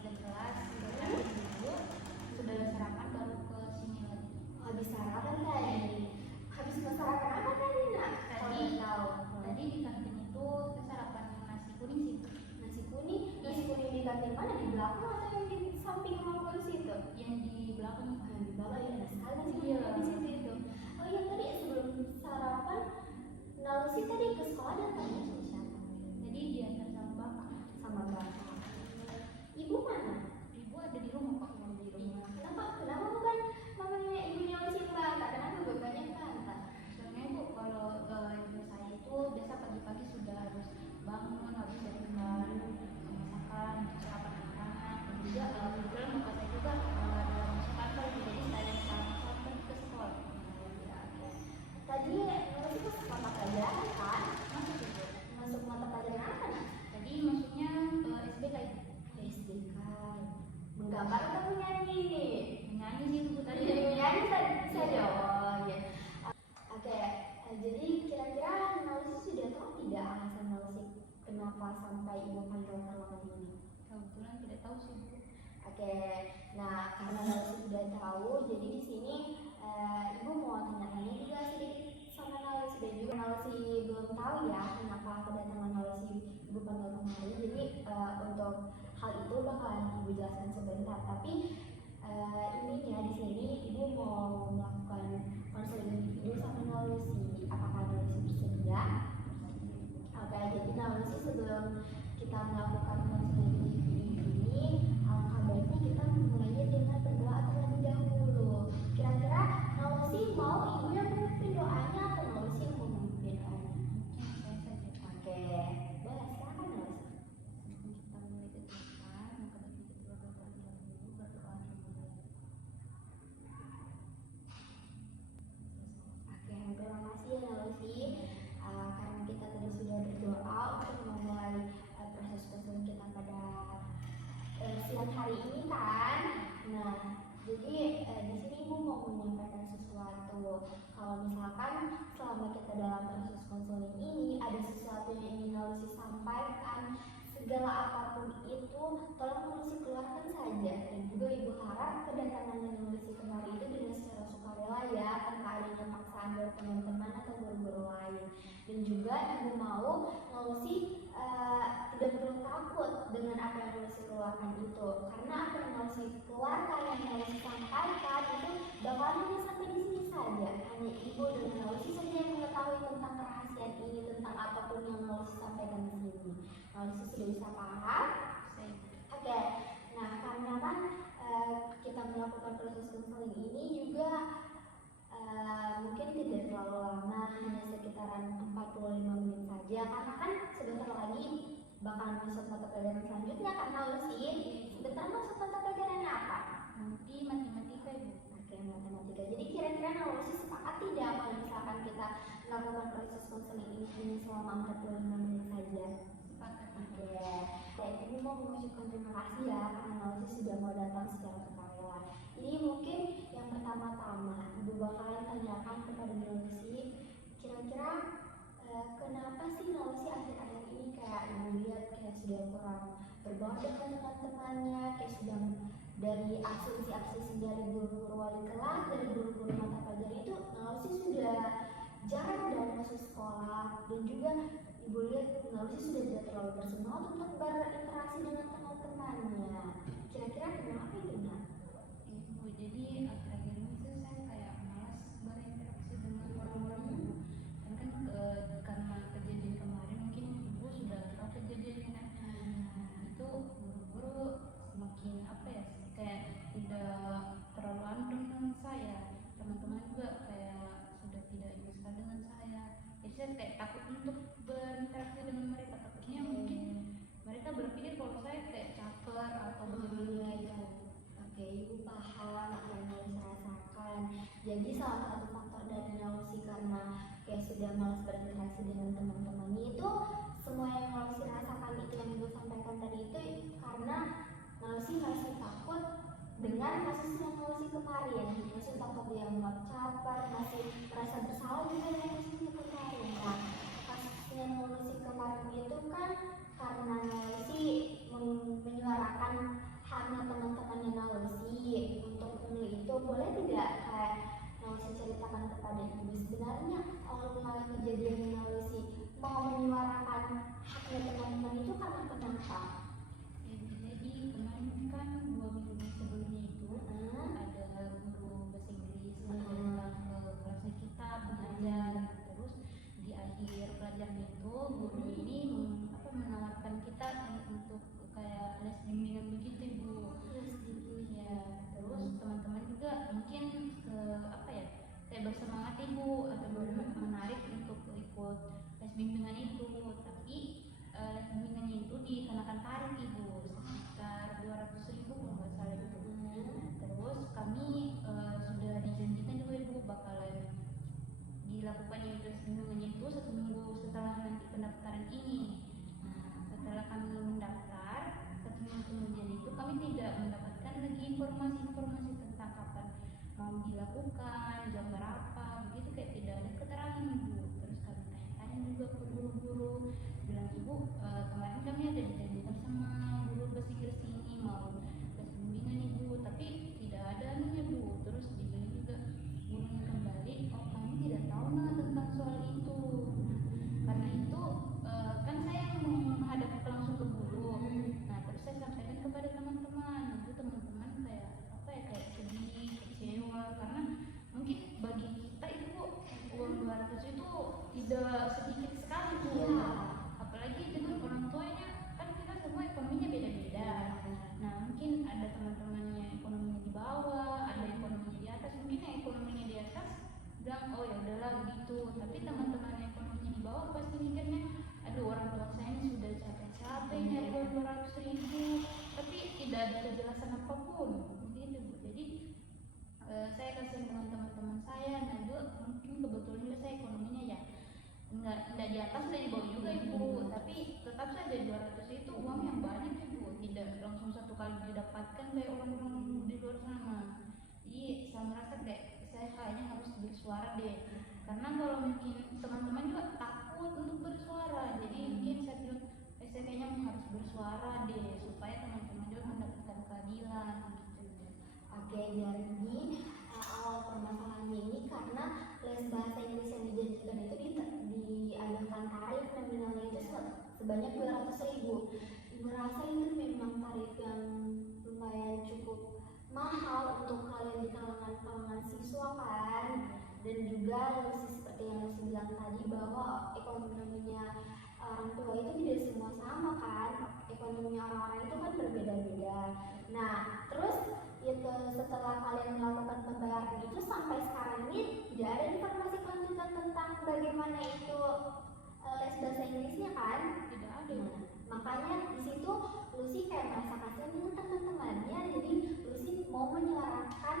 dari kelas, dulu sudah sarapan baru ke sini lagi. Habis sarapan tadi. Habis sarapan apa tadi nak? Tadi di kantin itu saya sarapan nasi kuning sih. Nasi kuning di kantin mana? Di belakang atau yang di samping ruang kursi itu? Yang di belakang. Di bawah ya, sekali sih Iya. di situ itu. Oh iya, tadi sebelum sarapan Nausi tadi ke sekolah datangnya sama siapa? Tadi diantar sama bapak. Sama bapak. Ibu mana? Ibu ada di rumah kok. Di rumah. Kenapa bukan mamanya ibunya Nausi Mbak? Kenapa bapaknya Kanta? Soalnya ibu kalau ibu saya itu biasa pagi-pagi sudah harus bangun, harus siapin masakan, sarapan anak-anak. Dan juga kebetulan bapak saya juga ada masuk kantor, jadi saya sarapan ke sekolah. Tadi Nausi masuk mata pelajaran kan? Masuk ibu. Masuk mata pelajaran apa nak? Tadi masuknya SBK ibu. SDK. Menggambar atau menyanyi? Menyanyi sih ibu tadi. Menyanyi tadi saja. Oh ya. Oke, jadi kira-kira Nausi sudah tahu tidak alasan Nausi kenapa sampai ibu panggil ke ruangan ini? Kebetulan tidak tahu sih ibu. Oke, nah karena Nausi sudah tahu, jadi di sini ibu mau tanya-tanya juga sedikit sama Nausi, dan juga Nausi belum tahu ya kenapa kedatangan Nausi ibu panggil kemari. Jadi untuk hal itu bakalan ibu jelaskan sebentar, tapi intinya di sini ibu mau melakukan konseling individu sama Nausi. Apakah Nausi bersedia? Oke, jadi Nausi sebelum kita melakukan konseling individu ini, alangkah baiknya kita memulainya dengan berdoa terlebih dahulu. Kira-kira Nausi mau ibu yang memimpin doanya atau Nausi yang mau memimpin doanya? Saya saja. Oke, boleh silakan Nausi. Kita mulai dari depan, maka bagi kedua belah pihak dulu berdoa dulu. Oke, terima kasih ya Nausi. Karena kita tadi sudah berdoa untuk memulai proses konseling kita pada siang hari ini kan. Nah, jadi di sini ibu mau menyampaikan sesuatu. Kalau misalkan selama kita dalam proses konseling ini ada sesuatu yang ingin Nausi sampaikan, segala apapun itu tolong Nausi keluarkan saja. Dan juga ibu harap kedatangan Nausi kemari itu dengan secara sukarela ya, tanpa adanya paksaan dari teman-teman atau guru-guru lain. Dan juga ibu mau Nausi tidak perlu takut dengan apa yang Nausi keluarkan itu, karena apa yang Nausi keluarkan, yang Nausi sampaikan itu bakalan sampai di sini saja. Hanya ibu dan Nausi saja yang mengetahui tentang kerahasiaan ini, tentang apapun yang Nausi sampaikan di sini. Nausi sudah bisa paham? Oke. Nah, karena kan kita melakukan proses konseling ini juga mungkin tidak terlalu lama, hanya sekitaran 45 menit saja, karena kan sebentar lagi bakalan masuk mata pelajaran selanjutnya kan Nausi. Sebentar masuk mata pelajaran apa? Nanti matematika ibu. Oke, matematika. Jadi kira-kira Nausi sepakat tidak kalau misalkan kita melakukan proses konseling ini selama 45 menit saja? Sepakat. Oke, dan ini mau mengucapkan terima kasih ya karena Nausi sudah mau datang secara sukarela. Jadi mungkin yang pertama-tama ibu bakalan tanyakan kepada Nausi, kira-kira kenapa sih Nausi akhir-akhir ini kayak ibu lihat kayak sudah kurang berbaur dengan teman-temannya, kayak sudah dari absensi dari guru-guru wali kelas, dari guru-guru mata pelajaran itu Nausi sudah jarang dan masuk sekolah, dan juga ibu lihat Nausi sudah tidak terlalu bersemangat untuk berinteraksi dengan teman-temannya. Kira-kira kenapa itu nak? Ibu, jadi akhir-akhir ini tuh saya kayak malas berinteraksi dengan orang-orang ibu. Karena kejadian kemarin mungkin ibu sudah tahu kejadiannya. Itu guru-guru semakin apa ya, kayak tidak terlalu anu dengan saya. Teman-teman juga kayak sudah tidak bisa dengan saya. Jadi saya kayak takut untuk berinteraksi dengan mereka. Takutnya mungkin mereka berpikir kalau saya kayak caper atau bagaimana gitu. Oke, ibu paham apa yang Nausi rasakan. Jadi salah satu faktor dari Nausi karena kayak sudah malas berinteraksi dengan teman-temannya itu, semua yang Nausi rasakan itu yang ibu sampaikan tadi itu karena Nausi masih takut dengan kasus yang Nausi kemarin. Nausi takut dia menganggap caper, masih merasa bersalah juga dengan kasusnya kemarin. Nah, kasusnya Nausi kemarin itu kan karena Nausi menyuarakan hal bimbingan itu, tapi les bimbingannya itu dikenakan tarif ibu sekitar 200.000 kalau nggak salah itu. Terus kami sudah dijanjikan juga ibu bakalan dilakukan les bimbingannya itu 1 minggu setelah nanti pendaftaran ini. Nah, setelah kami mendaftar 1 minggu kemudian itu kami tidak mendapatkan lagi informasi tentang kapan mau dilakukan, jam berapa, begitu, kayak tidak ada keterangan ibu. Terus kami tanya-tanya juga ke guru-guru, bilang ibu kemarin kami ada dijanjikan sama guru bahasa Inggris ini mau les bimbingan ibu, tapi tidak ada anunya bu. Terus dibilang juga gurunya kembali, oh kami tidak tahu tentang soal itu. Karena itu kan saya yang menghadap langsung ke guru. Nah terus saya sampaikan kepada teman-teman, itu teman-teman kayak apa ya, kayak sedih, kecewa, karena mungkin bagi kita itu uang 200 itu tidak sedikit sekali bu. Apalagi dengan orang tuanya, kan kita semua ekonominya beda-beda. Nah mungkin ada teman-temannya ekonominya di bawah, ada ekonominya di atas. Mungkin yang ekonominya di atas bilang oh ya udahlah begitu, tapi teman-teman yang ekonominya di bawah pasti mikirnya, aduh orang tua saya ini sudah capek-capek nyari uang 200.000 tapi tidak ada kejelasan apapun begitu bu. Jadi saya kasihan dengan teman-teman saya. Nah mungkin kebetulan saya ekonominya ya enggak di atas dan di bawah juga ibu, tapi tetap saja 200 itu uang yang banyak ibu, tidak langsung satu kali didapatkan kayak orang-orang di luar sana. Jadi saya merasa kayak saya kayaknya harus bersuara deh, karena kalau mungkin teman-teman juga takut untuk bersuara, jadi mungkin saya bilang saya kayaknya harus bersuara deh supaya teman-teman juga mendapatkan keadilan gitu. Oke, jadi awal permasalahannya ini karena les bahasa Inggris yang dijanjikan itu diadakan tarif nominalnya itu sebanyak 200.000. Merasa itu memang tarif yang lumayan cukup mahal untuk kalian di kalangan siswa kan, dan juga seperti yang Lucy bilang tadi bahwa ekonominya orang tua itu tidak semua sama kan, ekonominya orang-orang itu kan berbeda-beda. Nah terus itu setelah kalian melakukan pembayaran itu sampai sekarang ini tidak ada informasi kelanjutan tentang bagaimana itu les bahasa Inggrisnya kan? Tidak ada. Nah, makanya di situ Lucy kayak merasa kasihan dengan teman-temannya, jadi Lucy mau menyuarakan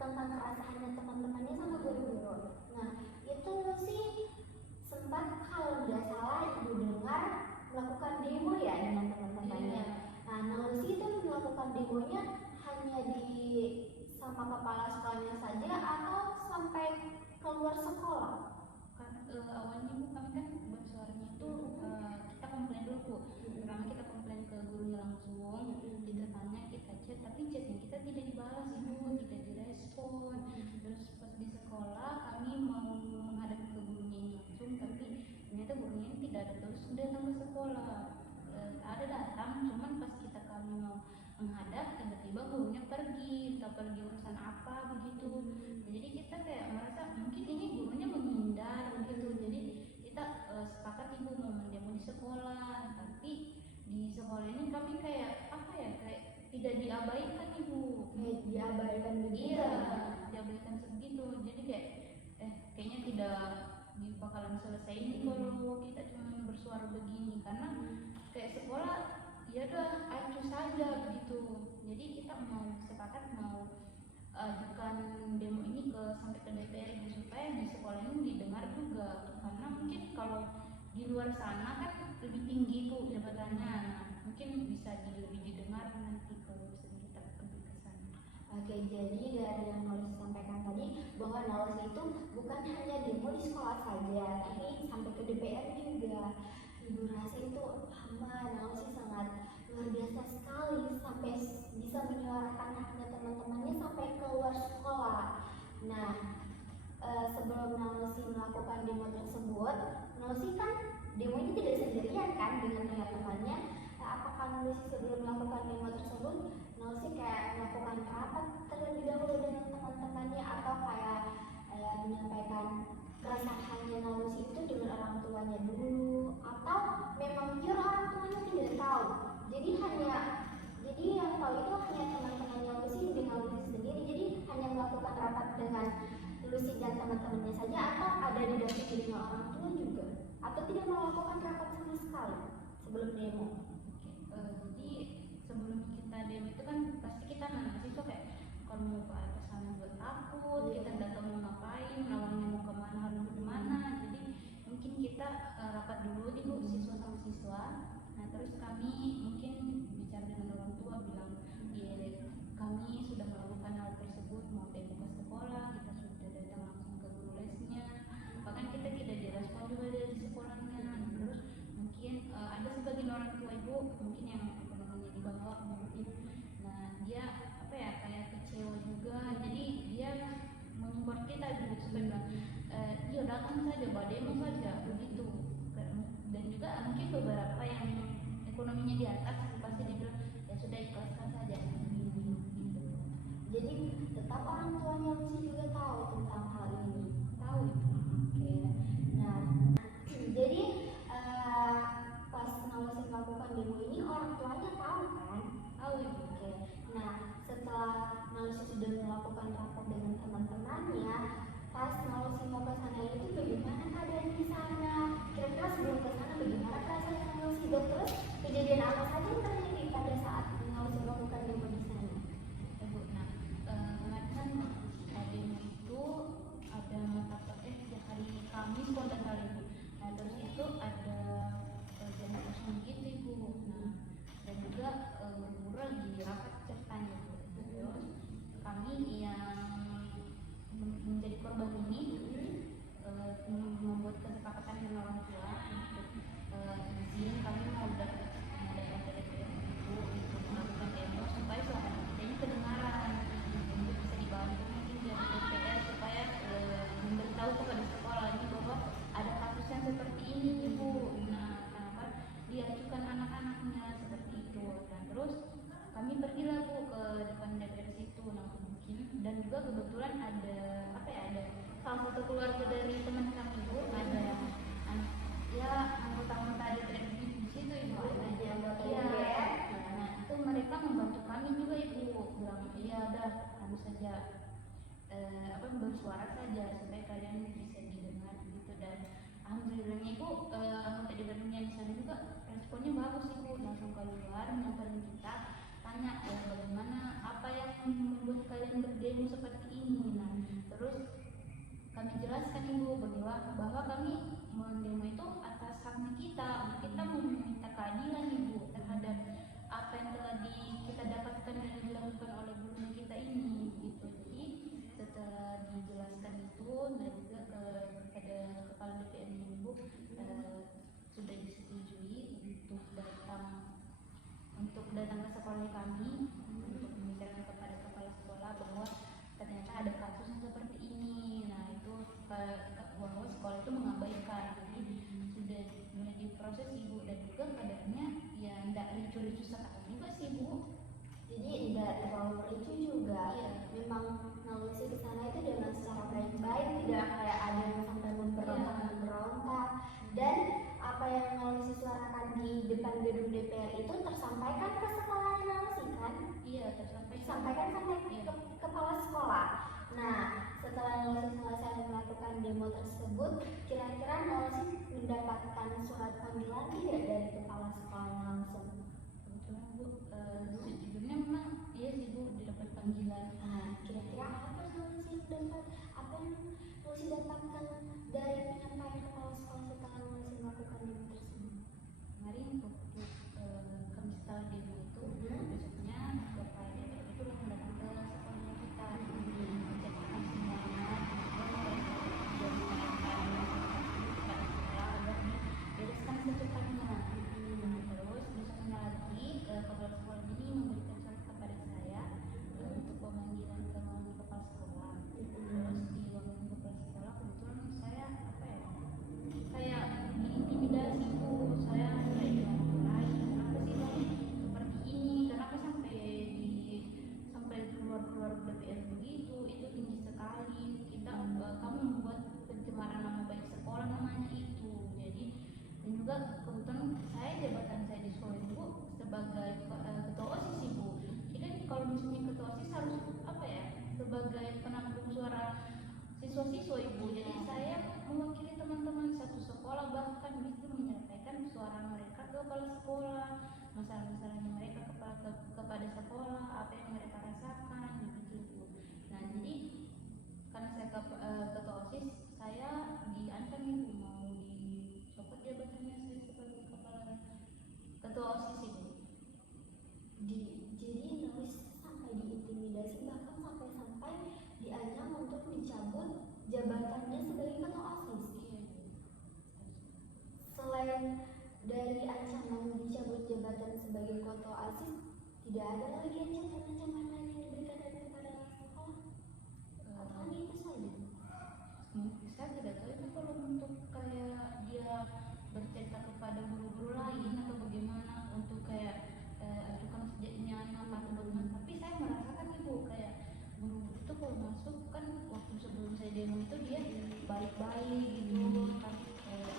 tentang keresahannya teman-temannya sama guru-guru. Nah itu Lucy sempat kalau tidak salah ibu dengar melakukan demo ya dengan teman-temannya. Nah Lucy itu melakukan demonya hanya di sama kepala sekolahnya saja atau sampai keluar sekolah? Awalnya bu kami kan bersuaranya itu kita komplain dulu bu. Pertama kita komplain ke gurunya langsung, kita tanya, kita chat, tapi chatnya kita tidak dibalas ibu, tidak direspon. Terus pas di sekolah kami mau menghadap ke gurunya ini langsung, tapi ternyata gurunya ini tidak ada, terus datang ke sekolah. Ada datang, cuman pas kami mau menghadap tiba-tiba gurunya pergi, atau pergi urusan apa begitu. Jadi kita kayak merasa mungkin ini gurunya menghindar begitu. Jadi kita sepakat ibu mau mendemo di sekolah, tapi di sekolah ini kami kayak apa ya, kayak tidak diabaikan ibu. Kayak diabaikan begitu. Iya, diabaikan segitu. Jadi kayak kayaknya tidak bakalan selesai ini kalau kita cuma bersuara begini, karena kayak sekolah ya udah acuh saja begitu. Jadi kita mau sepakat mau ajukan demo ini sampai ke DPR supaya di sekolah ini didengar juga, karena mungkin kalau di luar sana kan lebih tinggi bu jabatannya. Nah, mungkin bisa lebih didengar nanti kalau kita pergi ke sana. Oke, jadi dari yang Nolisi sampaikan tadi bahwa Nolisi itu bukan hanya demo di sekolah saja, tapi sampai ke DPR juga. Ibu rasa itu Nolisi sangat luar biasa sekali sampai bisa menyuarakan haknya teman-temannya sampai keluar sekolah. Nah, sebelum Nolisi melakukan demo tersebut, Nolisi kan demonya tidak sendirian kan dengan teman-temannya. Apakah Nolisi sebelum melakukan demo tersebut, Nolisi kayak melakukan rapat terlebih dahulu dengan teman-temannya, atau kayak menyampaikan keresahannya Nolisi itu dengan orang tuanya dulu, atau memang pure orang tuanya tidak tahu? Jadi yang tahu itu hanya teman-temannya Lucy dengan Lucy sendiri. Jadi hanya melakukan rapat dengan Lucy dan teman-temannya saja, atau ada didampingi dengan orang tua juga? atau tidak melakukan rapat sama sekali sebelum demo? Jadi sebelum kita demo itu kan pasti kita mahasiswa kayak kalau mau ke atas sana buat takut, kita nggak tahu mau ngapain, awalnya mau kemana harus kemana. Jadi mungkin kita rapat dulu nih Bu, siswa sama siswa. Nah terus kami mungkin bicara dengan orang tua bilang, ya kami sudah melakukan hal tersebut, mau demo ke sekolah, kita sudah datang langsung ke guru lesnya, bahkan kita tidak direspon juga dari sekolahnya. Terus mungkin ada sebagian orang tua ibu mungkin yang ekonominya di bawah mungkin, nah dia apa ya kayak kecewa juga, jadi dia mengumpulkan kita dulu sebenarnya, ya datang saja, bawa demo saja begitu. Dan juga mungkin beberapa yang ekonominya di atas pasti dibilang ya sudah ikhlaskan saja gitu. Jadi tetap orang tuanya Lucy juga tahu tentang hal ini. Tahu itu. Oke. Nah, jadi pas Lucy melakukan demo ini orang tuanya tahu kan? Tahu itu. Oke. Nah, setelah Lucy sudah melakukan rapat dengan teman-temannya, pas Lucy mau ke sana itu bagaimana keadaan di sana? Kira-kira sebelum ke sana bagaimana perasaan Lucy? Dan terus kejadian apa saja yang terjadi pada saat Lucy melakukan demo di sana? Ya Bu, nah kemarin kan demo itu ada hari Kamis kalau nggak salah Ibu. Nah terus itu ada jam kosong gitu Ibu. Nah dan juga guru lagi rapat ceritanya Bu. Terus kami yang menjadi korban ini membuat kesepakatan dengan orang tua untuk izin kami mau datang ke DPR itu untuk melakukan demo supaya suara kita ini kedengaran, untuk bisa dibantu mungkin dari DPR supaya memberitahu kepada sekolah ini bahwa ada kasus yang seperti ini Ibu. Nah kenapa diajukan anak-anaknya seperti itu. Nah terus kami pergilah Bu ke depan DPR situ. Nah mungkin dan juga kebetulan ada ada salah satu keluarga dari teman kami Bu, ada ya anggota-anggota DPR di situ Ibu. Iya. Nah itu mereka membantu kami juga Ibu, bilang iya dah kami saja bersuara saja supaya kalian bisa didengar gitu. Dan alhamdulillahnya Ibu anggota DPR-nya di sana juga responnya bagus Ibu, langsung keluar nyamperin kita, tanya ya bagaimana apa yang membuat kalian berdemo seperti ini. Nah terus kami jelaskan Ibu bahwa kami mendemo itu atas haknya kita meminta keadilan Ibu terhadap apa yang telah kita dapatkan dan dilakukan oleh guru kita ini gitu. Jadi setelah dijelaskan itu dan juga kepada kepala DPR Ibu sudah disetujui untuk datang ke sekolah kami untuk membicarakan kepada kepala sekolah bahwa ternyata ada kasus yang seperti ini. Nah itu bahwa sekolah itu mengabaikan, jadi sudah mulai diproses Ibu. Dan juga keadaannya ya tidak ricu-ricu sekali juga sih Bu, jadi tidak terlalu ricu juga. Iya. Memang Lucy di sana itu dengan secara baik-baik, tidak kayak ada yang sampai memberontak. Dan apa yang Lucy suarakan di depan gedung DPR itu tersampaikan ke sekolah Lucy kan? iya tersampaikan Sampai ke kepala sekolah. Nah, setelah Lucy selesai melakukan demo tersebut, kira-kira Lucy mendapatkan surat panggilan tidak dari kepala sekolah langsung? kebetulan Bu sejujurnya memang iya sih Bu didapat panggilan. Nah, kira-kira apa yang Lucy dapatkan dari penyampaian kepala sekolah setelah Lucy melakukan demo tersebut? Kemarin waktu kami setelah demo itu besoknya kepala DPR itu langsung datang ke sekolah kita menceritakan semuanya bereskan secepatnya. Terus besoknya lagi kepala sekolah ini jadi nulis sampai diintimidasi, bahkan sampai diancam untuk dicabut jabatannya sebagai ketua OSIS. Selain dari ancaman dicabut jabatan sebagai ketua OSIS, tidak ada lagi ancaman-ancaman lain yang diberikan dari kepada sekolah? Atau hanya itu saja? Saya tidak tahu itu kalau untuk kayak dia bercerita kepada guru-guru lain atau bagaimana untuk kayak ajukan sejatinya nama atau bagaimana. Tapi saya merasakan ibu kayak guru itu kalau masuk kan waktu sebelum saya demo itu dia baik-baik gitu, tapi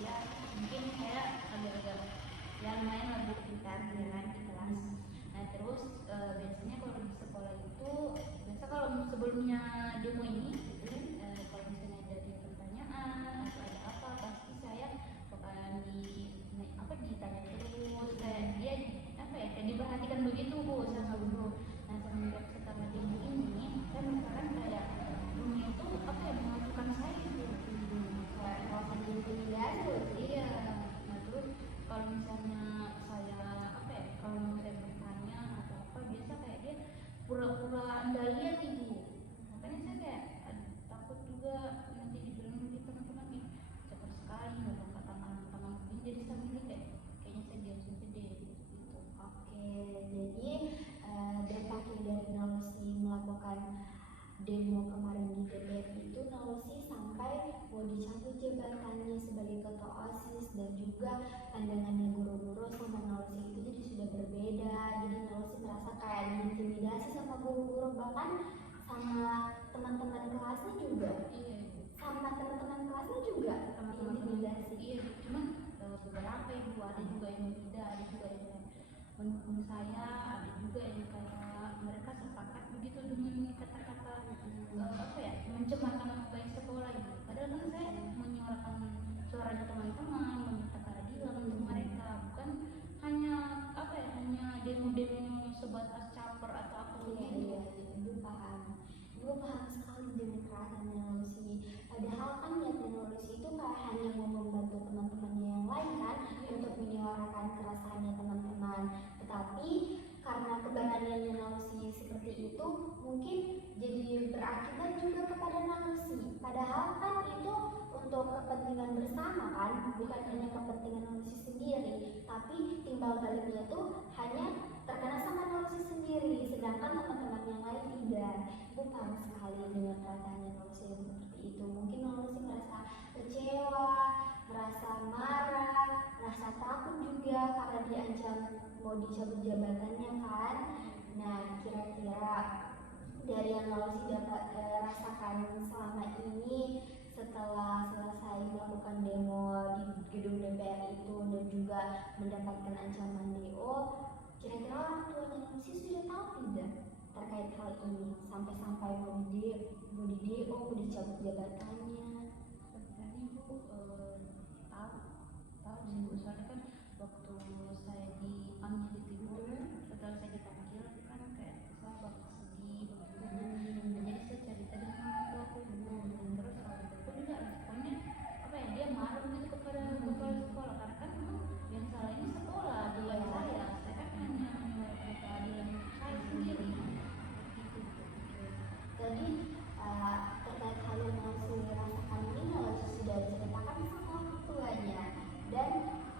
ya mungkin saya agak-agak ya lumayan lah bu pintar ya kan di kelas. Nah terus biasanya kalau di sekolah itu biasa kalau sebelumnya demo ini kalau misalnya ada pertanyaan atau ada apa pasti saya bakalan ditanya terus kayak dia apa ya kayak diperhatikan begitu bu sama guru. Nah semenjak setelah demo ini saya merasakan kayak dunia itu apa ya mengajukan saya gitu kayak kalau intimidasi. Iya. Nah terus kalau misalnya saya apa ya kalau saya bertanya atau apa biasa kayak dia pura-pura nggak lihat ibu. Makanya saya kayak takut juga nanti dibilang begitu teman-teman nih cepat sekali nggak tangan begini jadi saya mikir kayaknya saya diam saja deh gitu. Oke, jadi dampak dari Nalusi melakukan demo kemarin di DPR itu Nalusi sampai mau dicabut jabatannya sebagai ketua OSIS, dan juga pandangannya guru-guru sama Nalusi itu jadi sudah berbeda. Jadi Nalusi merasa kayak diintimidasi sama guru-guru, bahkan sama teman-teman kelasnya juga. Iya. Sama teman-teman kelasnya juga Sama diintimidasi. Iya, cuman beberapa ibu ada juga yang tidak, ada juga yang mendukung saya, ada juga yang kayak mereka sepakat begitu dengan kata-kata apa ya mencemarkan nama baik sekolah gitu. Padahal kan saya menyuarakan suara teman-teman, meminta keadilan untuk mereka, bukan hanya apa ya hanya demo-demo sebatas caper atau apa begitu. Iya, Ibu paham sekali dengan kerasannya Nalusi. Padahal kan niatnya Nalusi itu kayak hanya mau membantu teman-temannya yang lain kan, untuk menyuarakan keresahannya teman-teman. Tetapi karena keberaniannya Nalusi seperti itu, mungkin jadi berakibat juga kepada Nalusi. Padahal kan itu untuk kepentingan bersama kan, bukan hanya kepentingan Nalusi sendiri. Tapi timbal baliknya itu hanya terkena sama Nalusi sendiri, sedangkan teman-teman yang lain tidak. Ibu paham sekali dengan katanya Nalusi yang seperti itu. Mungkin Nalusi merasa kecewa, merasa marah, merasa takut juga karena diancam mau dicabut jabatannya kan. Nah kira-kira dari yang Nalusi dapat rasakan selama ini setelah selesai melakukan demo di gedung DPR itu dan juga mendapatkan ancaman DO, kira-kira orang tuanya Nalusi sudah tahu tidak terkait hal ini sampai-sampai mau di DO, mau dicabut jabatannya? Sebenarnya ibu tahu sih bu, soalnya kan waktu saya dipanggil itu setelah saya dipanggil kan kayak saya bakal sedih begitu. Jadi saya cerita dengan orang tua aku dulu, terus orang tua aku juga responnya apa ya dia marah gitu kepada kepala sekolah karena kan memang yang salah ini sekolah bukan saya kan hanya menyuarakan keadilan saya sendiri gitu. Jadi terkait hal yang Nalusi rasakan ini Nalusi sudah diceritakan sama orang tuanya, dan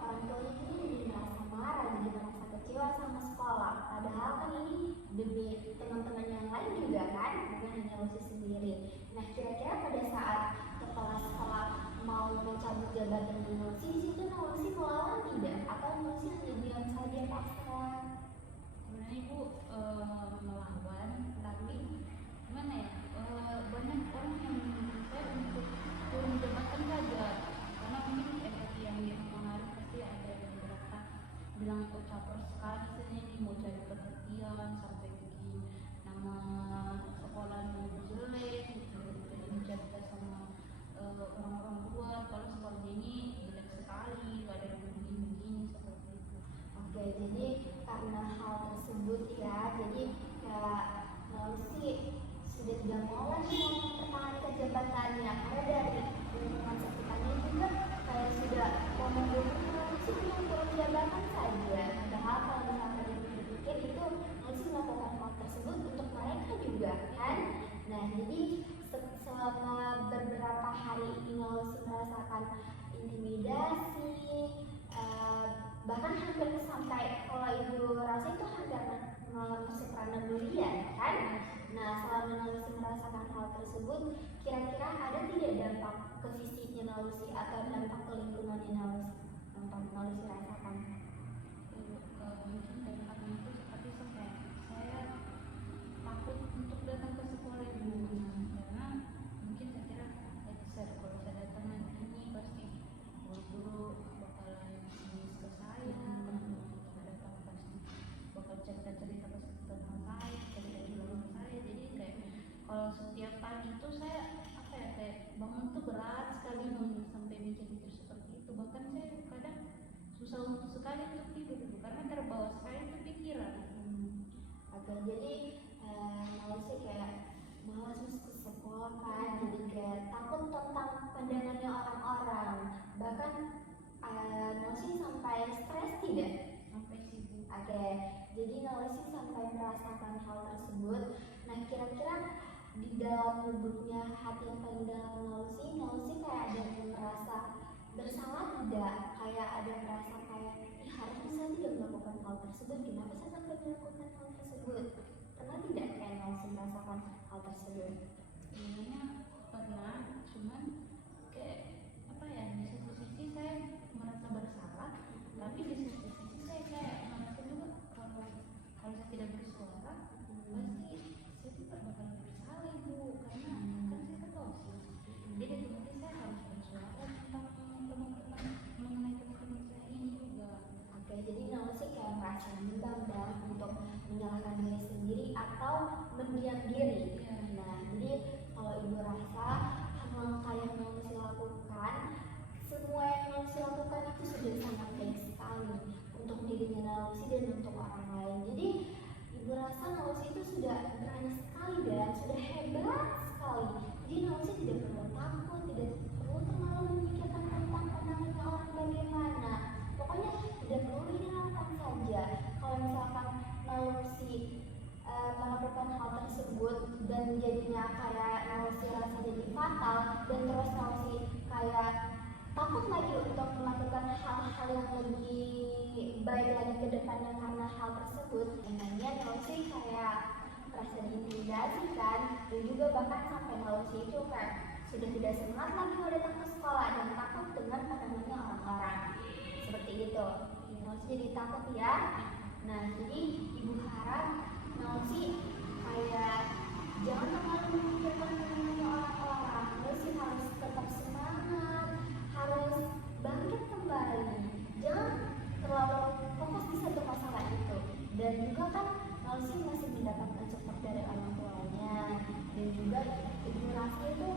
orang tuanya ini jadi merasa marah, jadi merasa kecewa sama sekolah. Padahal kan ini demi teman-teman yang lain juga kan, bukan hanya Nalusi sendiri. Nah kira-kira pada saat kepala sekolah mau mencabut jabatan Nalusi, di situ Nalusi melawan tidak? Atau Nalusi hanya diam saja pasrah? Sebenarnya ibu melawan, tapi gimana ya banyak orang yang mendukung saya untuk turun jabatan saja karena mungkin empati yang dia pengaruh pasti ada beberapa bilang oh caper sekali sebenarnya mau cari perhatian sampai bikin nama sekolahnya jelek gitu, jadi bercerita sama orang-orang luar kalau sekolahnya ini jelek sekali, gak ada yang begini-begini seperti itu. Oke, jadi karena hal tersebut ya, jadi Nalusi sudah tidak mau lagi mempertahankan jabatannya, karena dari lingkungan sekitarnya juga kayak sudah mau mendukung Nalusi untuk turun jabatan saja. Padahal kalau misalkan dipikir itu merasakan intimidasi, bahkan hampir sampai kalau ibu rasa itu hampir masuk ranah bulian kan. Nah, selama Nausi merasakan hal tersebut, kira-kira ada tidak dampak ke fisiknya Nausi atau dampak ke lingkungannya Nausi yang Nausi rasakan? Mungkin dampaknya itu seperti saya takut untuk datang ke sekolah dulu, karena mungkin saya kira kalau saya datang nanti ini pasti guru-guru bakalan nangis ke saya, saya datang pasti bakal cerita-cerita tentang saya, cerita tentang saya. Jadi kayak kalau setiap pagi itu saya kayak bangun tuh berat sekali bangun sampai mikir-mikir seperti itu. Bahkan saya kadang susah sekali untuk tidur dulu karena terbawa sekali itu pikiran. Oke, jadi Nausi kayak malas masuk ke sekolah kan, jadi kayak takut tentang pandangannya orang-orang. Bahkan Nausi sampai stres tidak? Sampai sibuk. Oke, jadi Nausi sampai merasakan hal tersebut. Nah, kira-kira di dalam lubuknya hati yang paling dalam Nausi kayak ada yang merasa bersalah tidak? Kayak ada merasa kayak harusnya saya tidak melakukan hal tersebut, kenapa saya sampai melakukan hal tersebut? Pernah tidak kayak Nausi merasakan hal tersebut? Sebenarnya pernah, cuman kayak di satu sisi saya merasa bersalah, tapi di satu sisi saya kayak merasa juga kalau saya tidak bersuara pasti saya tidak bakal bersalah ibu, karena kan saya ketua OSIS. Jadi otomatis saya harus bersuara tentang teman-teman mengenai teman-teman saya ini juga. Oke, jadi Nausi kayak merasa bimbang dan untuk menyalahkan diri sendiri atau mendiam diri. Nah, jadi kalau ibu rasa langkah yang Nausi lakukan, semua yang Nausi lakukan itu sudah sangat baik sekali untuk dirinya Nausi dan untuk orang lain. Jadi ibu rasa Nausi itu sudah berani sekali dan sudah hebat sekali. Jadi Nausi tidak perlu takut, tidak perlu terlalu memikirkan tentang pandangannya orang bagaimana. Pokoknya tidak perlu dihiraukan saja. Kalau misalkan Nausi melakukan hal tersebut dan jadinya kayak Nausi rasa jadi fatal, dan terus Nausi kayak takut lagi untuk melakukan hal-hal yang lebih baik lagi ke depannya karena hal tersebut, namanya Nausi kayak merasa diintimidasi kan, dan juga bahkan sampai Nausi itu kayak sudah tidak semangat lagi mau datang ke sekolah dan takut dengan pandangannya orang-orang seperti itu. Nausi jadi takut ya. Nah, jadi ibu harap Nausi kayak jangan terlalu memikirkan pandangannya orang-orang. Nausi harus tetap semangat, harus bangkit kembali, jangan terlalu fokus di satu masalah itu. Dan juga kan Nausi masih mendapatkan support dari orang tuanya, dan juga ibu rasa itu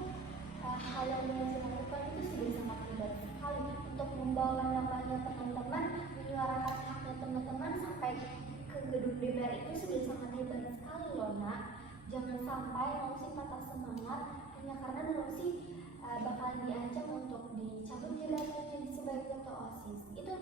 hal yang Nausi lakukan itu sudah sangat hebat sekali untuk membawa namanya teman-teman, menyuarakan haknya teman-teman sampai ke gedung DPR itu sudah sangat hebat sekali loh nak. Jangan sampai Nausi patah semangat hanya karena Nausi bakalan diancam untuk dicabut jabatannya sebagai ketua OSIS. Itu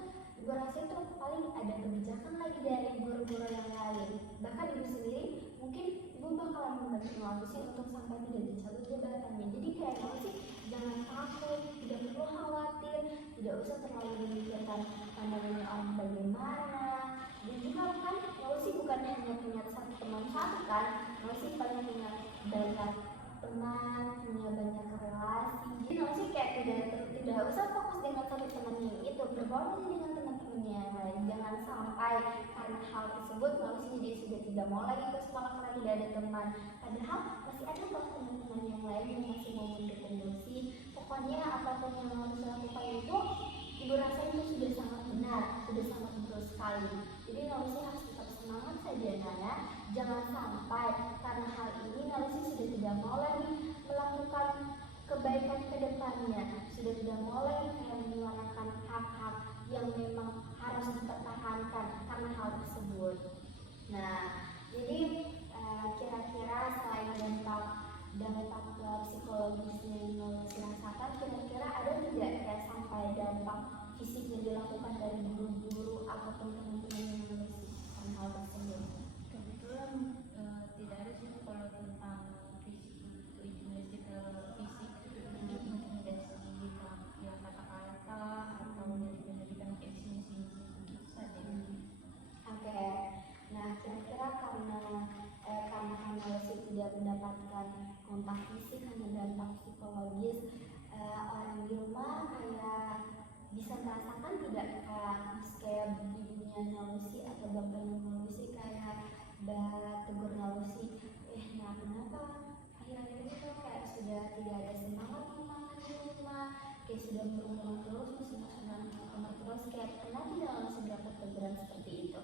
ibu rasa itu paling ada kebijakan lagi dari guru-guru yang lain. Bahkan ibu sendiri mungkin ibu bakalan membantu Nausi untuk sampai tidak dicabut jabatannya. Jadi kayak Nausi jangan takut, tidak perlu khawatir, tidak usah terlalu memikirkan pandangannya orang bagaimana. Dan juga kan Nausi bukan hanya punya satu teman satu kan, Nausi punya banyak teman, punya banyak relasi. Jadi Nausi kayak tidak usah fokus dengan satu temannya itu, berbaur dengan teman-temannya yang lain. Jangan sampai karena hal tersebut Nausi jadi sudah tidak mau lagi ke sekolah karena tidak ada teman. Padahal masih ada kok teman-teman yang lain yang masih mau mendukung Nausi. Pokoknya apapun yang Nausi lakukan itu, ibu rasa itu sudah sangat benar, sudah sangat betul sekali. Jadi Nausi harus tetap semangat saja Naya. Jangan sampai karena hal ini Nausi sudah tidak mau lagi melakukan kebaikan ke depannya, sudah tidak mau lagi menyuarakan hak-hak yang memang harus dipertahankan karena hal tersebut. Nah, jadi kira-kira selain dampak psikologis yang Nausi rasakan, kira-kira ada tidak ya sampai dampak fisik yang dilakukan dari guru-guru ataupun teman-teman yang Nausi tentang hal tersebut? Kebetulan tidak ada sih kalau tentang fisik, intimidasi ke fisik, intimidasi yang kata tidak mendapatkan kontak fisik, hanya dampak psikologis. Orang di rumah kayak bisa merasakan tidak kayak ibunya Nalusi atau bapaknya Nalusi kayak tegur Nalusi, nah kenapa akhir-akhir ini tuh kayak sudah tidak ada semangat makan di rumah, kayak sudah murung terus, masuk kamar terus, kayak pernah tidak langsung dapat teguran seperti itu?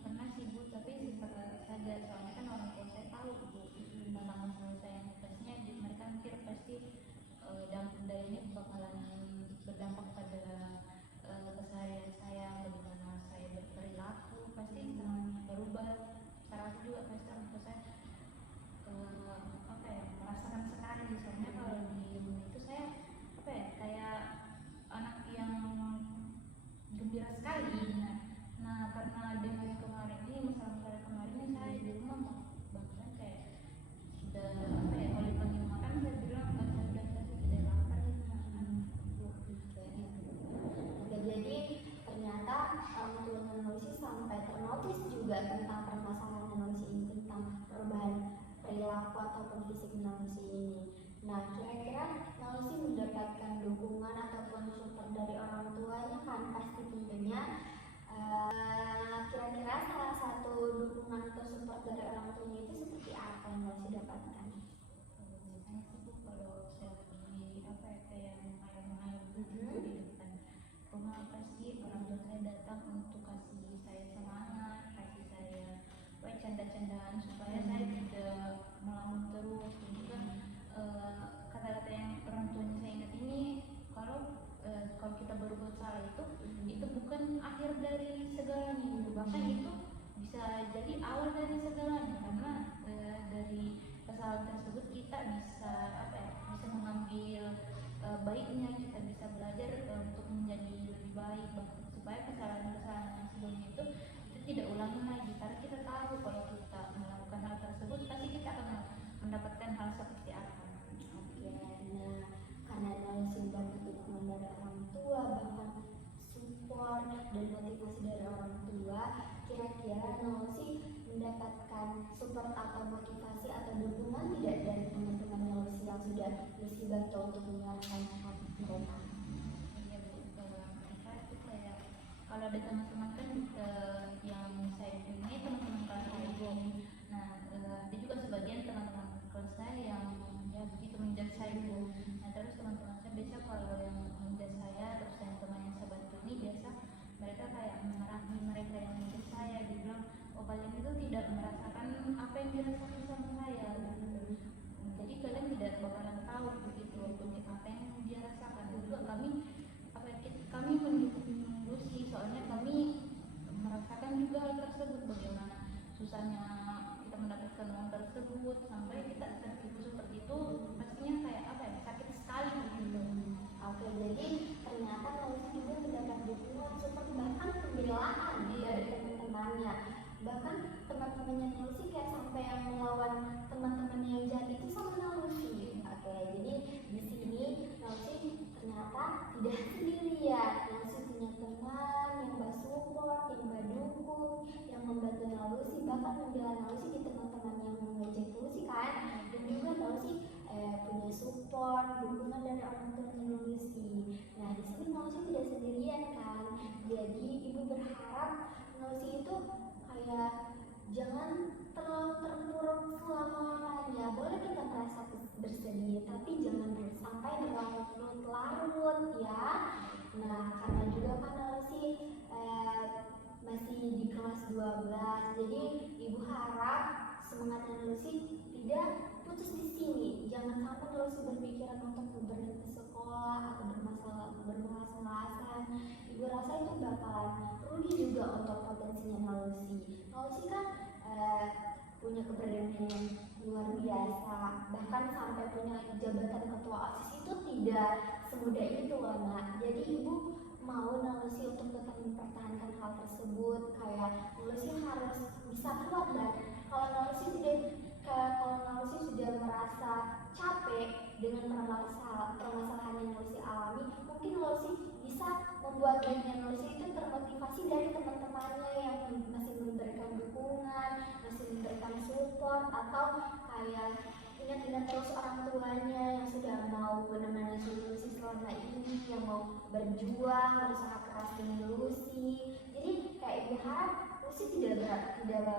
Pernah sih Bu, tapi seperti saja, soalnya kan orang tua saya tahu Bu tentang masalah saya yang tesnya, mereka mikir pasti dalam budaya ini bakalan berdampak pada keseharian saya, bagaimana saya berperilaku, pasti berubah. Cara aku juga pasti orang tua saya merasakan sekali, soalnya kalau di rumah itu saya kayak anak yang gembira sekali. Nah karena dengan kemarin ini, masalah kemarin ini, saya di rumah bahkan kayak sudah kalau dipanggil makan saya bilang saya udah tidak lapar gitu makan. Jadi ternyata orang tua Nalusi sampai ternotis juga tentang permasalahan Nalusi ini, tentang perubahan perilaku ataupun fisik Nalusi ini. Nah kira-kira Nalusi mendapatkan dukungan ataupun support dari orang tuanya kan pasti tentunya. Kira-kira salah satu dukungan atau support dari orang tuanya itu seperti apa yang Nalusi dapatkan? Biasanya sih Bu, kalau saya lagi kayak mengayal-ngayal gitu di depan rumah, pasti orang tua saya datang untuk kasih saya semangat, kasih saya canda-candaan supaya saya tidak melamun terus. Dan juga kata-kata yang orang tuanya saya ingat ini, kalau kita berbuat salah itu bukan akhir dari segalanya, bahkan itu bisa jadi awal dari segalanya, karena dari kesalahan tersebut kita bisa bisa mengambil baiknya, kita bisa belajar untuk menjadi lebih baik, supaya kesalahan-kesalahan yang sebelumnya itu tidak ulangi lagi, karena kita tahu kalau kita melakukan hal tersebut pasti kita akan mendapatkan hal seperti apa. Oke, nah karena Nalusi dapat dukungan dari orang tua, bahkan support dan motivasi dari orang tua, kira-kira Nalusi mendapatkan support atau motivasi atau dukungan tidak dari teman-teman Nalusi yang sudah Nalusi bantu untuk menyelesaikan hal mereka? Iya Bu, mereka itu kayak kalau ada teman-teman kan yang saya punya teman-teman kelas saya Bu. Nah ada juga sebagian teman-teman kelas saya yang ya begitu menjudge saya Bu. Nah terus teman-teman saya biasa kalau yang menjudge saya, terus yang teman yang saya bantu ini, biasa mereka kayak memarahi mereka yang menjudge saya, dibilang oh kalian itu tidak merasakan apa yang dirasakan sama saya, jadi kalian tidak bakalan tahu begitu apa yang dia rasakan. Dan juga kami mendukung Lucy, soalnya kami merasakan juga hal tersebut, bagaimana susahnya kita mendapatkan uang tersebut sampai kita tertipu seperti itu, pastinya kayak sakit sekali gitu. Oke, jadi ternyata Nalusi juga mendapat dukungan support bahkan pembelaan dari teman-temannya, bahkan teman-temannya Nalusi kayak sampai yang melawan teman-teman yang jahat itu sama Nalusi. Oke, jadi di sini Nalusi ternyata tidak sendirian. Nalusi punya teman yang support, yang dukung, yang membantu Nalusi, bahkan membela Nalusi di teman-teman yang mengejek Nalusi kan. Dan juga Nalusi punya support, dukungan dari orang tua Nalusi. Nah di sini Nalusi tidak sendirian kan. Jadi ibu berharap Nalusi itu kayak jangan terlalu terpuruk selama-lamanya. Boleh kita merasa bersedih, tapi jangan sampai berlarut-larut ya. Nah karena juga kan Nalusi masih di kelas 12, jadi ibu harap semangat Nalusi tidak putus di sini. Jangan sampai Nalusi berpikiran untuk berhenti sekolah atau bermalas-malasan. Ibu rasa itu bakalan rugi juga untuk potensinya Nalusi. Nalusi kan punya keberanian yang luar biasa, bahkan sampai punya jabatan ketua OSIS itu tidak semudah itu loh Nak. Jadi ibu mau Nalusi untuk tetap mempertahankan hal tersebut, kayak Nalusi harus bisa kuat. Dan kalau Nalusi sudah merasa capek dengan permasalahan yang Nalusi alami, mungkin Nalusi bisa membuat dirinya Nalusi itu termotivasi dari teman-temannya yang masih memberikan dukungan, masih memberikan support support atau kayak ingat-ingat terus orang tuanya yang sudah mau menemani Lucy selama ini, yang mau berjuang berusaha keras demi Lucy. Jadi kayak ibu harap Lucy tidak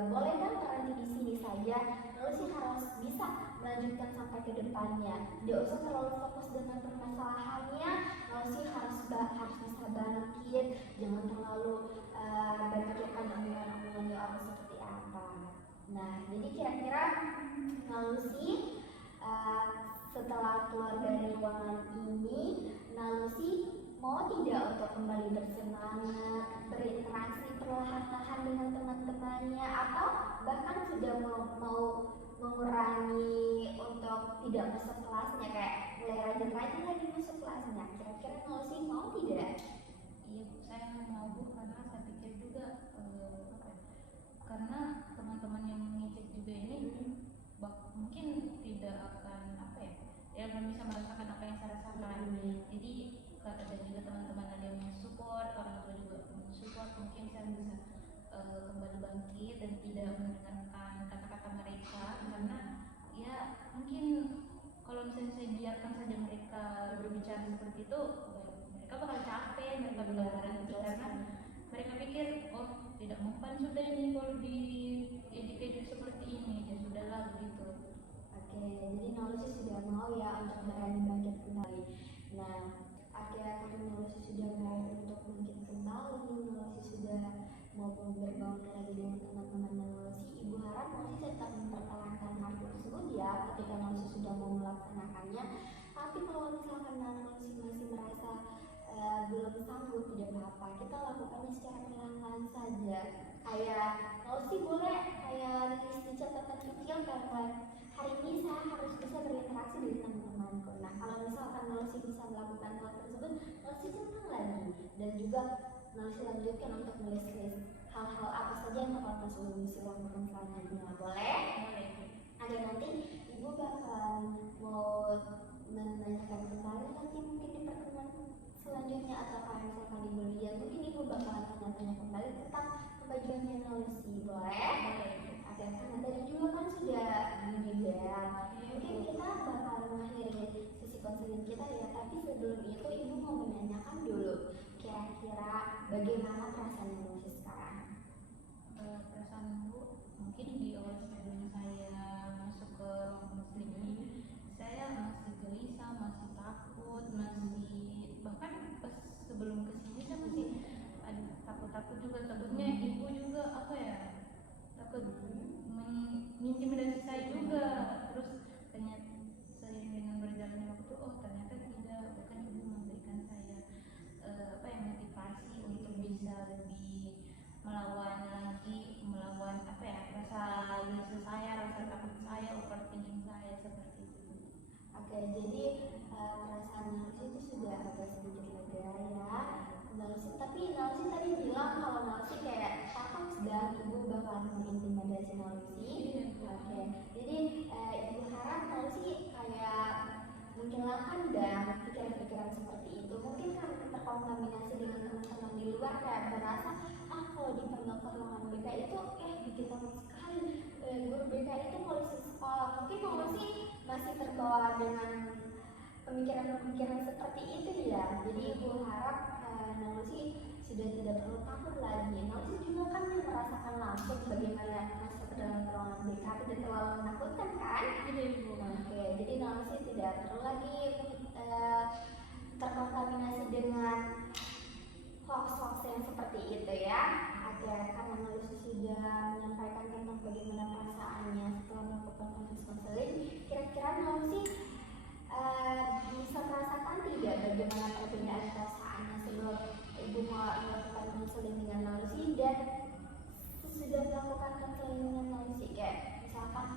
boleh kan berhenti di sini saja. Lucy harus bisa melanjutkan sampai ke depannya. Tidak usah terlalu fokus dengan permasalahannya. Lucy harus bisa bangkit, jangan terlalu berpikirkan omongan orang seperti apa. Nah, jadi kira-kira Lucy setelah keluar dari ruangan ini, Lucy mau tidak untuk kembali bersemangat, berinteraksi perlahan-lahan dengan teman-temannya, atau bahkan sudah mau mengurangi untuk tidak masuk kelasnya, kayak mulai rajin-rajin lagi masuk kelasnya. Kira-kira Lucy mau tidak? Iya Bu, saya mau Bu, karena saya pikir juga karena teman-teman yang mengecek juga ini mungkin tidak akan belum bisa merasakan apa yang saya rasakan. Jadi ada juga teman-teman ada yang mensupport, orang tua juga mensupport, mungkin saya bisa kembali bangkit dan tidak mendengarkan kata-kata mereka, karena ya mungkin kalau misalnya saya biarkan saja mereka berbicara seperti itu, mereka bakal capek, mereka bakal berhenti, karena mereka pikir oh tidak mempan sudah ini kalau di edit seperti ini, ya sudahlah begitu. Oke, jadi Lucy sudah mau ya untuk berani bangkit kembali. Nah, akhirnya karena Lucy sudah mau untuk bangkit kembali, Lucy sudah mau bergaul lagi dengan teman-teman Lucy. Ibu harap Lucy tetap mempertahankan hal tersebut ya ketika Lucy sudah mau melaksanakannya. Tapi kalau misalkan Lucy masih merasa belum sanggup, tidak apa-apa, kita lakukannya secara perlahan-lahan saja. Kayak Lucy boleh kayak list di catatan kecil, karena hari ini saya harus bisa berinteraksi dengan teman-temanku. Nah, kalau misalkan Lucy bisa melakukan hal tersebut, Lucy senang lagi, dan juga Lucy lanjutkan untuk menulis hal-hal apa saja yang bakal Lucy lakukan selanjutnya. Boleh? Ada nanti ibu bakal mau menanyakan kembali nanti mungkin di pertemuan selanjutnya, atau kalau misalkan ibu lihat mungkin ibu bakal tanya-tanya kembali tentang kemajuannya Lucy. Boleh? Oke, karena tadi juga kan sudah juga mungkin kita bakal mengakhiri sesi konseling kita ya, tapi sebelum itu ibu mau menanyakan dulu kira-kira bagaimana perasaan Lucy sekarang? Perasaan Bu, mungkin di awal sebelum saya masuk ke ruang muslim ini, saya masih gelisah, masih takut, bahkan pas sebelum kesini saya masih ada takut-takut juga, takutnya ibu juga takut mengintimidasi saya juga. Terus ternyata seiring dengan berjalannya waktu, ternyata tidak, bahkan ibu memberikan saya motivasi untuk bisa lebih melawan rasa gelisah saya, rasa takut saya, overthinking saya seperti itu. Oke, jadi perasaan Lucy itu sudah agak sedikit lega ya. Tapi Lucy tadi bilang kalau Lucy kayak takut dan ibu bakal mengintimidasi Lucy. Oke, jadi ibu harap Lucy kayak menghilangkan dan pikiran-pikiran seperti itu. Mungkin karena terkontaminasi dengan teman-teman di luar, kayak berasa kalau dipanggil ke ruangan BK itu bikin takut sekali. Guru BK itu polisi sekolah. Mungkin Lucy masih terbawa dengan pemikiran-pemikiran seperti itu ya. Jadi ibu harap Lucy sudah tidak perlu takut lagi. Lucy juga kan merasakan langsung bagaimana masuk ke dalam ruangan BK, tidak terlalu menakutkan kan? Oke, jadi Lucy tidak perlu lagi terkontaminasi dengan hoax-hoax yang seperti itu ya. Oke, karena Lucy sudah menyampaikan tentang bagaimana perasaannya setelah melakukan konseling, kira-kira Lucy bisa merasakan tidak bagaimana perbedaan perasaannya sebelum ibu melakukan konseling dengan Lucy dan sudah melakukan konseling dengan Lucy? Kayak misalkan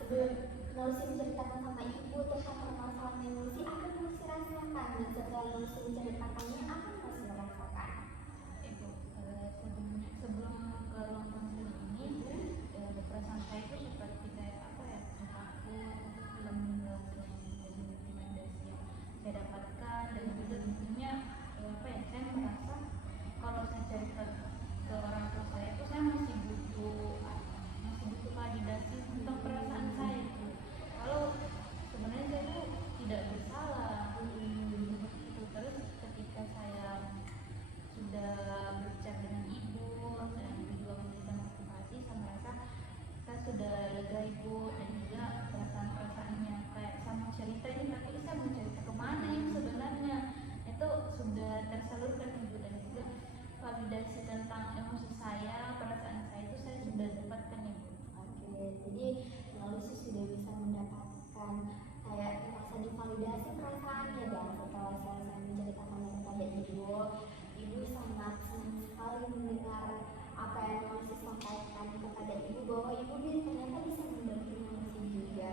sebelum Lucy menceritakan sama ibu tentang permasalahan Lucy, apa yang Lucy rasakan, dan setelah Lucy menceritakannya, apa yang Lucy rasakan? Itu sebelum ke ruang konseling ini, perasaan saya itu seperti takut, lemah, intimidasi yang saya dapatkan, dan juga tentunya saya merasa kalau saya cerita ke orang tua saya itu saya masih butuh validasi tentang menjaga ibu dan juga perasaan-perasaannya kayak sama cerita ini, tapi saya mau cerita kemana yang sebenarnya itu sudah tersalurkan ibu, dan juga validasi tentang emosi saya, perasaan saya itu saya sudah dapatkan ibu. Oke, jadi Lucy sudah bisa mendapatkan kayak merasa divalidasi perasaannya, dan setelah saya menceritakannya kepada ibu, ibu sangat senang sekali mendengar apa yang Lucy sampaikan kepada ibu, bahwa ibu ternyata bisa membantu Lucy juga.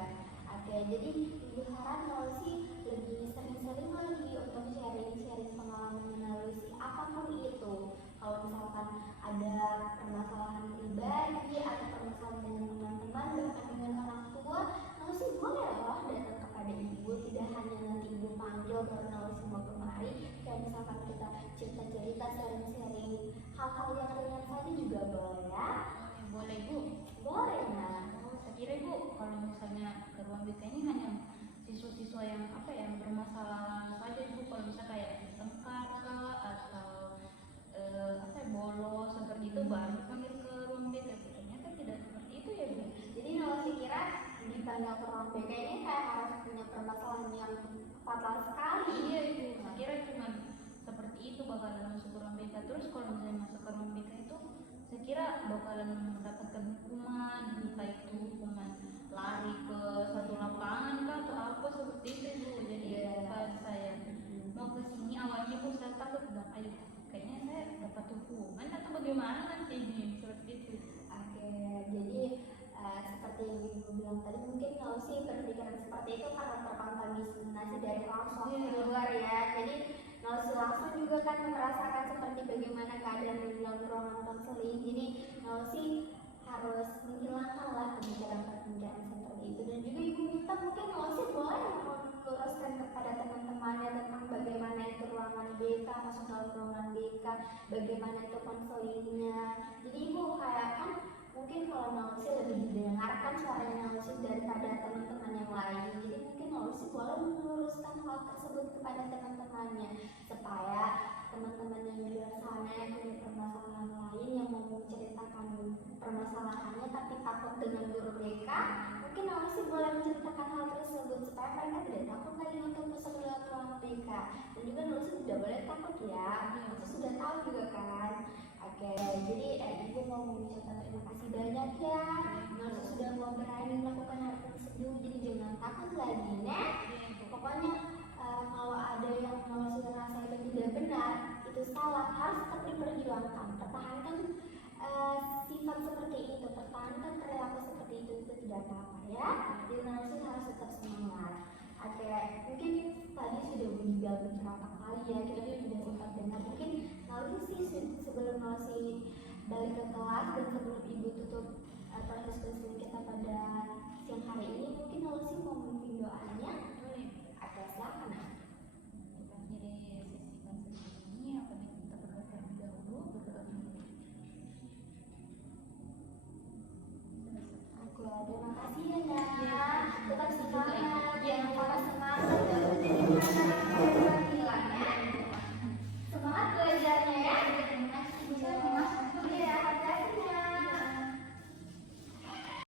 Oke, jadi ibu harap Lucy lebih sering-sering lagi untuk sharing pengalaman Lucy apapun itu. Kalau misalkan ada permasalahan pribadi atau permasalahan dengan teman-teman, bahkan dengan orang tua, Lucy boleh loh datang kepada ibu. Tidak hanya nanti ibu panggil baru Lucy mau kemari. Kayak misalkan kita cerita-cerita, sharing-sharing hal-hal yang ringan saja juga boleh ya. Boleh bu. Boleh nah. Saya kira ibu kalau misalnya ke ruang BK ini hanya siswa-siswa yang apa ya, yang bermasalah saja ibu. Kalau misalnya kayak bertengkar kah, atau apa ya, bolos seperti itu baru dipanggil ke ruang BK. Ternyata tidak seperti itu ya bu. Jadi Lucy kira dipanggil ke ruang BK ini kayak harus punya permasalahan yang fatal sekali. Iya ibu, saya kira cuma seperti itu bakalan masuk ke ruang BK. Terus kalau misalnya masuk ke ruang BK itu saya kira bakalan mendapatkan hukuman, entah itu hukuman lari ke satu lapangan kah atau apa seperti itu ibu. Jadi pas saya mau ke sini awalnya bu saya takut, bilang ayo kayaknya saya dapat hukuman atau bagaimana nanti ini, seperti itu. Oke, jadi seperti yang ibu bilang tadi, mungkin Lucy berpikiran seperti itu karena terkontaminasi dari langsung di luar ya. Jadi Lucy langsung juga kan merasakan seperti bagaimana keadaan di dalam ruangan konseling. Jadi Lucy harus menghilangkanlah pemikiran-pemikiran seperti itu. Dan juga ibu minta mungkin Lucy boleh meluruskan kepada teman-temannya tentang bagaimana itu ruangan BK, masuk dalam ruangan BK, bagaimana itu konselingnya. Jadi ibu kayak kan mungkin kalau Lucy lebih didengarkan suaranya Lucy daripada teman-teman yang lain. Jadi mungkin Lucy boleh meluruskan hal tersebut kepada teman-temannya, supaya teman-teman yang di luar sana yang punya permasalahan lain yang mau menceritakan permasalahannya tapi takut dengan guru BK, mungkin Lucy boleh menceritakan hal tersebut supaya mereka tidak takut lagi untuk masuk ke dalam ruang BK. Dan juga Lucy tidak boleh takut ya, Lucy sudah tahu juga kan. Oke, jadi ibu mau mengucapkan terima kasih banyak ya. Lucy sudah mau berani melakukan hal tersebut, jadi jangan takut lagi nek. Pokoknya kalau ada yang Lucy rasa itu tidak benar, itu salah, harus tetap diperjuangkan. Pertahankan sifat seperti itu, pertahankan perilaku seperti itu tidak apa-apa ya. Jadi Lucy harus tetap semangat. Oke, mungkin tadi sudah meninggal beberapa kali ya, kita sudah sempat dengar. Mungkin Lucy sebelum Lucy balik ke kelas dan sebelum ibu tutup proses konseling kita pada siang hari ini, mungkin Lucy mau memimpin doanya. Oke, silakan.